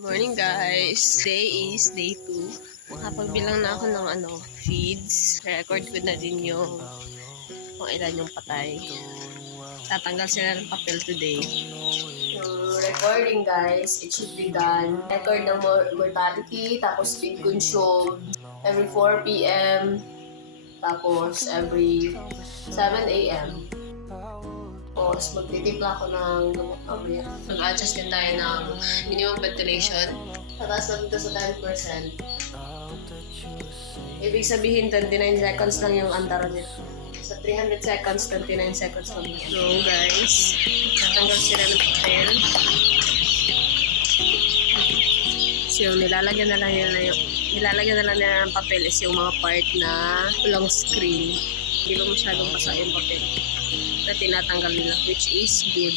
Morning guys, today is day 2. Nakapagbilang na ako ng feeds. Record ko na din yung kung ilan yung patay. Tatanggal sila ng papel today. Recording guys, it should be done. Record ng mortality, tapos feed consumed every 4 p.m. Tapos every 7 a.m. Tapos magtitimpla ako ng gamot mamaya. Mag-adjust din tayo ng minimum ventilation. Tataas lang dito sa 10%. Ibig sabihin 29 seconds lang yung antara nito. Sa 300 seconds, 29 seconds lang. So guys, natanggal sila ng papel. So yung nilalagyan na lang nila ng papel is yung mga part na walang screen. Hindi ba masyadong basa yung papel na tinatanggal nila, which is good.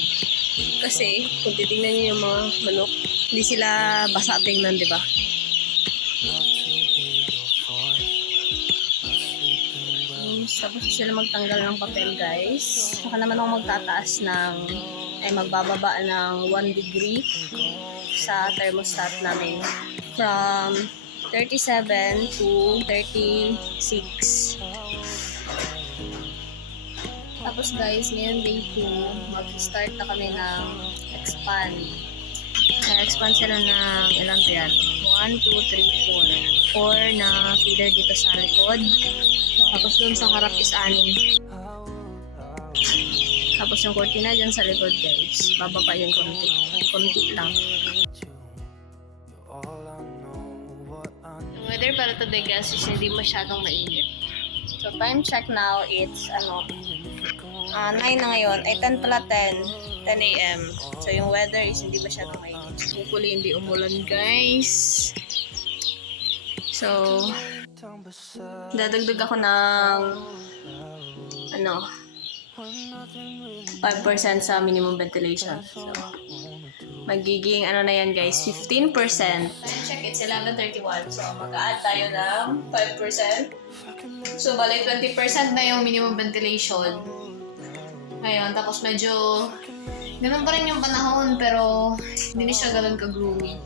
Kasi kung titignan niyo yung mga manok, hindi sila basa tingnan, di ba? Tapos sila magtanggal ng papel guys. Saka naman ako magbababa ng 1 degree sa thermostat namin from 37 to 36. Tapos guys, ngayon day 2, mag-start na kami ng expand. Na-expand sila ng ilang to yan? 1, 2, 3, 4. 4 na feeder dito sa likod. Tapos dun sa harap is 6. Tapos yung cortina dyan sa likod guys, bababa yung konti. Konti lang. Yung weather para today guys is hindi masyadong mainit. So time check now, it's 9 na ngayon, ay 10 pala 10 a.m. So yung weather is hindi masyadong mainit. Hopefully hindi umulan guys. So dadagdag ako ng 5% sa minimum ventilation. So magiging na yan guys, 15%. Time check, it's 11:31. So mag-a-add tayo ng 5%. So bali 20% na yung minimum ventilation. Ngayon, tapos medyo ganun pa rin yung panahon pero hindi na siya ganun ka-gloomy.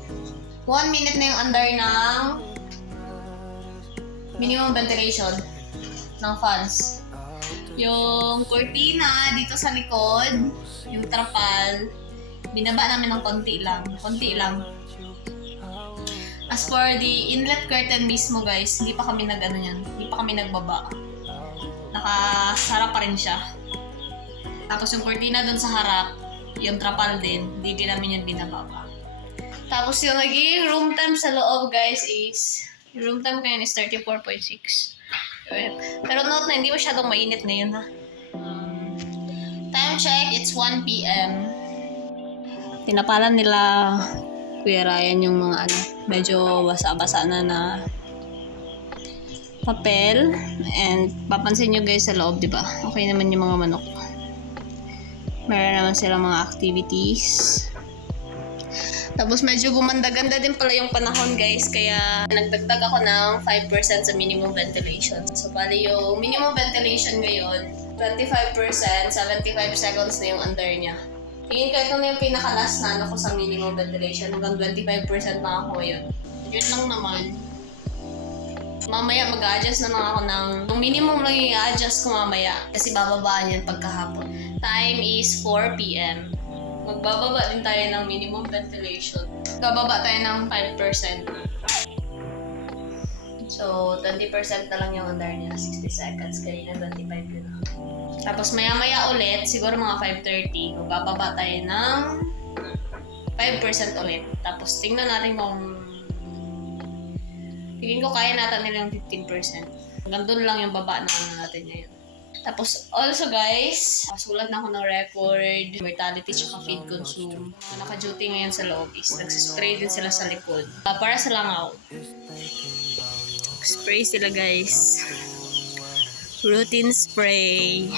1 minute na yung under ng minimum ventilation ng fans. Yung cortina dito sa likod, yung trapal, binaba namin ng konti lang. As for the inlet curtain mismo guys, hindi pa kami nagbaba. Nakasara pa rin siya. Tapos yung cortina dun sa harap, yung trapal din, hindi namin yan binababa. Tapos yung naging room temp sa loob guys is, yung room temp ngayon is 34.6. Pero note na hindi masyadong mainit ngayon ha. Time check, it's 1 p.m. Tinapalan nila Kuya Ryan yung mga medyo basa-basa na papel. And papansin nyo guys sa loob, diba? Okay naman yung mga manok. Meron naman silang mga activities. Tapos medyo gumanda-ganda din pala yung panahon guys. Kaya nagdagdag ako ng 5% sa minimum ventilation. So bali yung minimum ventilation ngayon, 25%, 75 seconds na yung under niya. Tingin ko ito na yung pinaka-last na ko sa minimum ventilation. Hanggang 25% na ako ngayon. Yun lang naman. Mamaya mag-a-adjust na lang ako ng minimum lang yung i-adjust ko mamaya. Kasi bababaan yan pagkahapon. Time is 4 p.m. Magbababa din tayo ng minimum ventilation. Bababa tayo ng 5%. So, 20% na lang yung under niya. 60 seconds. Kanina 25 yun. Tapos maya-maya ulit, siguro mga 5:30, magbababa tayo ng 5% ulit. Tapos tingnan natin kung tingin ko kaya natin nila yung 15%. Hanggang doon lang yung baba na natin ngayon. Tapos also guys, sulat na ako ng record, mortality tsaka feed consume. Naka-duty ngayon sa loob is nagsispray din sila sa likod. Para sa langaw. Spray sila guys. Routine spray.